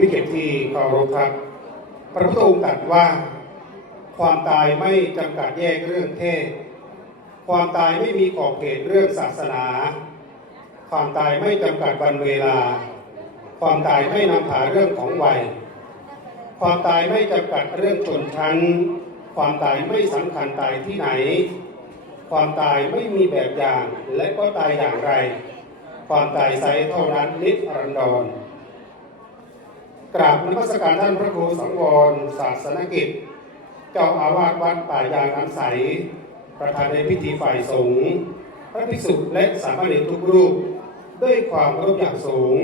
วิเกียรติที่เคารพครับ พระพุทธองค์ตรัสว่า ความตายไม่จำกัดแยกเรื่องเพศความตายไม่มีขอบเขตเรื่องศาสนา ความตายไม่จำกัดวันเวลา ความตายไม่นำพาเรื่องของวัย ความตายไม่จำกัดเรื่องชนชั้น ความตายไม่สำคัญตายที่ไหน ความตายไม่มีแบบอย่างและก็ตายอย่างไร ความตายไซเท่านั้นนิรันดร กราบนมัสการท่านพระครูสังวรศาสนกิจ เจ้าอาวาสวัดป่ายางน้ำใส ประธานในพิธีฝ่ายสงฆ์พระภิกษุและสามเณรทุกรูป ด้วยความเคารพอย่างสูง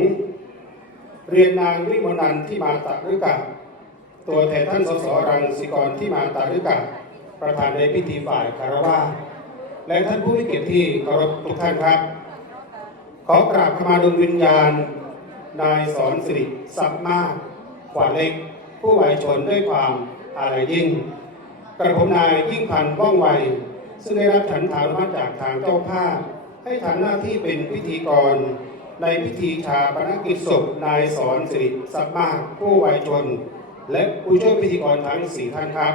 เรียนนางวิมนันที่มาตัดฤกษ์ตัวแทนท่านสสรังสิกรที่มาตัดฤกษ์ประธานในพิธีฝ่ายคารวะและท่านผู้มีเกียรติที่เคารพทุกท่านครับ ขอกราบขมาดวงวิญญาณ นายสอนสิริสับมาก ขวัญเล็ก ผู้วัยชนด้วยความอาลัยยิ่ง กระผมนายยิ่งพันว่องไว ซึ่งได้รับฉันทานุมัติจากทางเจ้าภาพ ให้ทำหน้าที่เป็นพิธีกร ในพิธีชาปนกิจศพนายสอนสิริสับมาก ผู้วัยชน และผู้ช่วยพิธีกรทั้งสี่ท่านครับ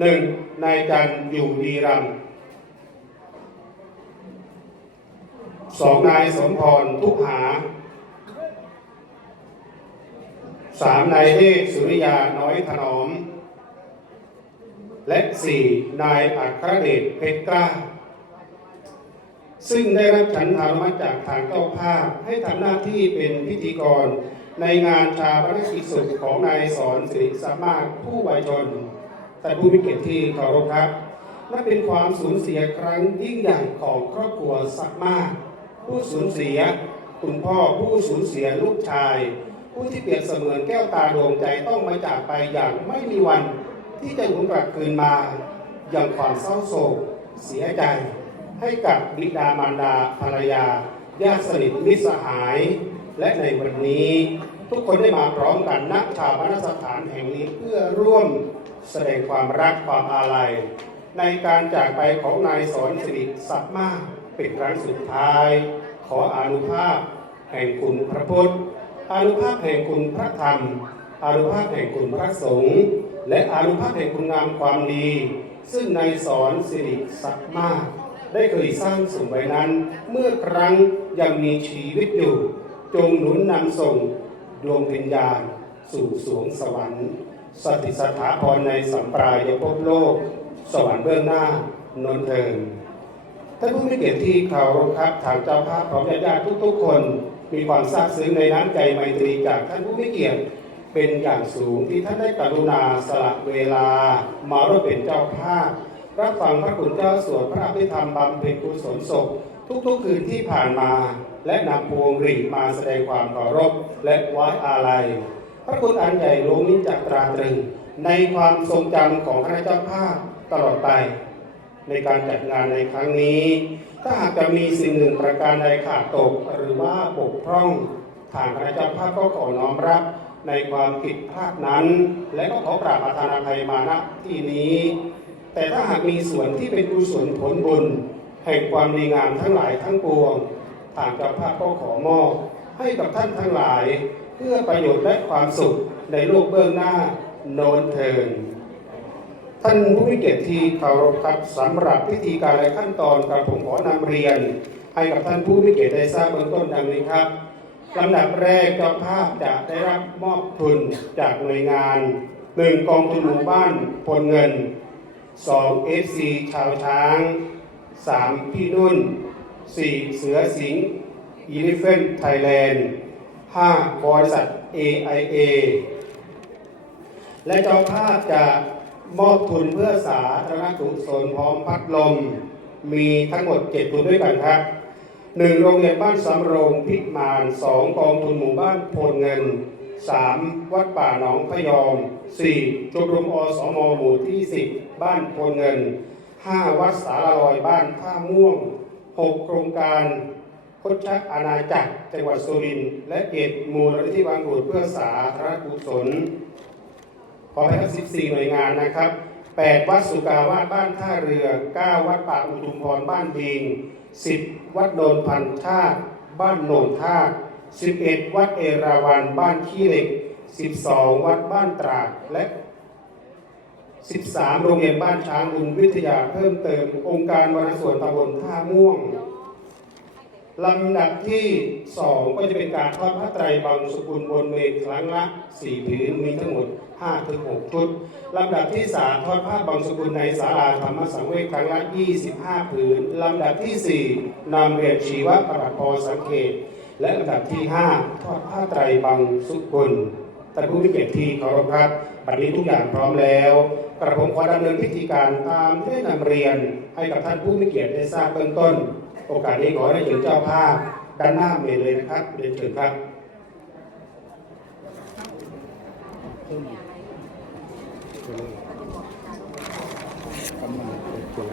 หนึ่งนายจันอยู่ดีรำสองนายสมพรทุกหา สามนายเทพสุริยาน้อยถนอม และสี่นายอัครเดชเพชรกล้า ซึ่งได้รับฉันทานุมัติจากทางเจ้าภาพให้ทำหน้าที่เป็นพิธีกรในงานชาปนกิจศพของนายสอนสิริสามารถผู้วัยชนแต่ผู้มีเกียรติที่เคารพครับและเป็นความสูญเสียครั้งยิ่งใหญ่ของครอบครัวสักมาก ผู้สูญเสียคุณพ่อผู้สูญเสียลูกชาย ผู้ที่เปรียบเสมือนแก้วตาดวงใจต้องมาจากไปอย่างไม่มีวันที่จะหวนกลับคืนมาอย่างความเศร้าโศก เสียใจ ให้กับบิดามารดาภรรยาญาติสนิทมิตรสหาย และในวันนี้ทุกคนได้มาพร้อมกันณชาปนสถานแห่งนี้เพื่อร่วมแสดงความรักความอาลัย ในการจากไปของนายสอนสิริสัตมาเป็นครั้งสุดท้าย ขออนุภาพแห่งคุณพระพุทธ อานุภาพแห่งคุณพระธรรม อานุภาพแห่งคุณพระสงฆ์และอานุภาพแห่งคุณงามความดี ซึ่งในสอนสิริสัตมาก ได้เคยสร้างสมไว้นั้น เมื่อครั้งยังมีชีวิตอยู่ จงหนุนนำส่งดวงวิญญาณ สู่สวงสวรรค์สถิตสถาพรในสัมปรายภพโลก สวรรค์เบื้องหน้านนเทินท่านผู้มีเกียรติที่เคารพครับทางเจ้าภาพพร้อมญาติๆทุกๆคน มีความซาบซึ้งในน้ำใจไมตรีจากท่านผู้ไมีเกียรติเป็นอย่างสูงที่ท่านได้กรุณาสละเวลา มาร่วมเป็นเจ้าภาพรับฟังพระคุณเจ้าสวดพระอภิธรรมบำเพ็ญกุศลศพทุกๆ คืนที่ผ่านมา และนำพวงหรีดมาแสดงความเคารพและไว้อาลัย พระคุณอันใหญ่หลวงนี้จากตราตรึง ในความทรงจำของคณะเจ้าภาพตลอดไป ในการจัดงานในครั้งนี้ ถ้าหากจะมีสิ่งหนึ่งประการใดขาดตกหรือว่าบกพร่อง ทางคณะเจ้าภาพก็ขอน้อมรับในความผิดพลาดนั้น และก็ขอกราบอาทานอภัยมาณที่นี้ แต่ถ้าหากมีส่วนที่เป็นกุศลผลบุญแห่งความดีงามทั้งหลายทั้งปวง ทางเจ้าภาพก็ขอมอบให้กับท่านทั้งหลาย เพื่อประโยชน์และความสุขในโลกเบื้องหน้าโน้นเทิน ท่านผู้มีเกียรติที่เคารพครับสำหรับพิธีการและขั้นตอนกรผมขอนำเรียน ให้กับท่านผู้มีเกียรติได้ทราบเบื้องต้นดังนี้ครับลำดับแรกเจ้าภาพจะได้รับมอบทุนจากหน่วยงาน 1. กองทุนหมู่บ้านพลเงิน 2. FC ชาวช้าง 3. พี่นุ่น 4. เสือสิงห์ Elephant Thailand 5. บริษัท AIA และเจ้าภาพจะ มอบทุนเพื่อสาธารณกุศลพร้อมพัดลม มีทั้งหมด7ทุนด้วยกันครับ 1. โรงเรียนบ้านสำโรงพิมาน 2. กองทุนหมู่บ้านโพลเงิน 3. วัดป่าหนองพยอม 4. ชมรมอสมหมู่ที่10บ้านโพลเงิน 5. วัดสารลอยบ้านท่าม่วง 6. โครงการพจชักอาณาจักรจังหวัดสุรินทร์และเกตมูลนิธิบางบุตรเพื่อสาธารณกุศล ขอให้ทั้ง 14 หน่วยงานนะครับ 8 วัดสุกาวาสบ้านท่าเรือ 9 วัดป่าอุทุมพรบ้านบิง 10 วัดโนนพันธาตุบ้านโนนธาตุ11 วัดเอราวันบ้านขี้เหล็ก 12 วัดบ้านตราดและ 13 โรงเรียนบ้านช้างบุญวิทยาเพิ่มเติม องค์การบริหารส่วนตำบลท่าม่วง ลำดับที่2ก็จะเป็นการทอดพระไตรบางสกุลบนเมนครั้งละ4ผืนมีทั้งหมด5-6ชุดลำดับที่3ทอดผ้าบางสกุลในศาลาธรรมสังเวชครั้งละ25ผืนลำดับที่สี่นำเหรียญชีวประดับพอสังเกต และลำดับที่5ทอดผ้าไตรบางสุกุลท่านผู้มีเกียรติที่เคารพครับบัดนี้ทุกอย่างพร้อมแล้ว กระผมขอดำเนินพิธีการตามที่ได้นำเรียนให้กับท่านผู้มีเกียรติได้ทราบเบื้องต้น โอกาสนี้ขอได้เชิญเจ้าภาพด้านหน้าเมนเลยนะครับเรียนเชิญครับ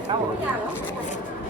เอาอย่างแล้ว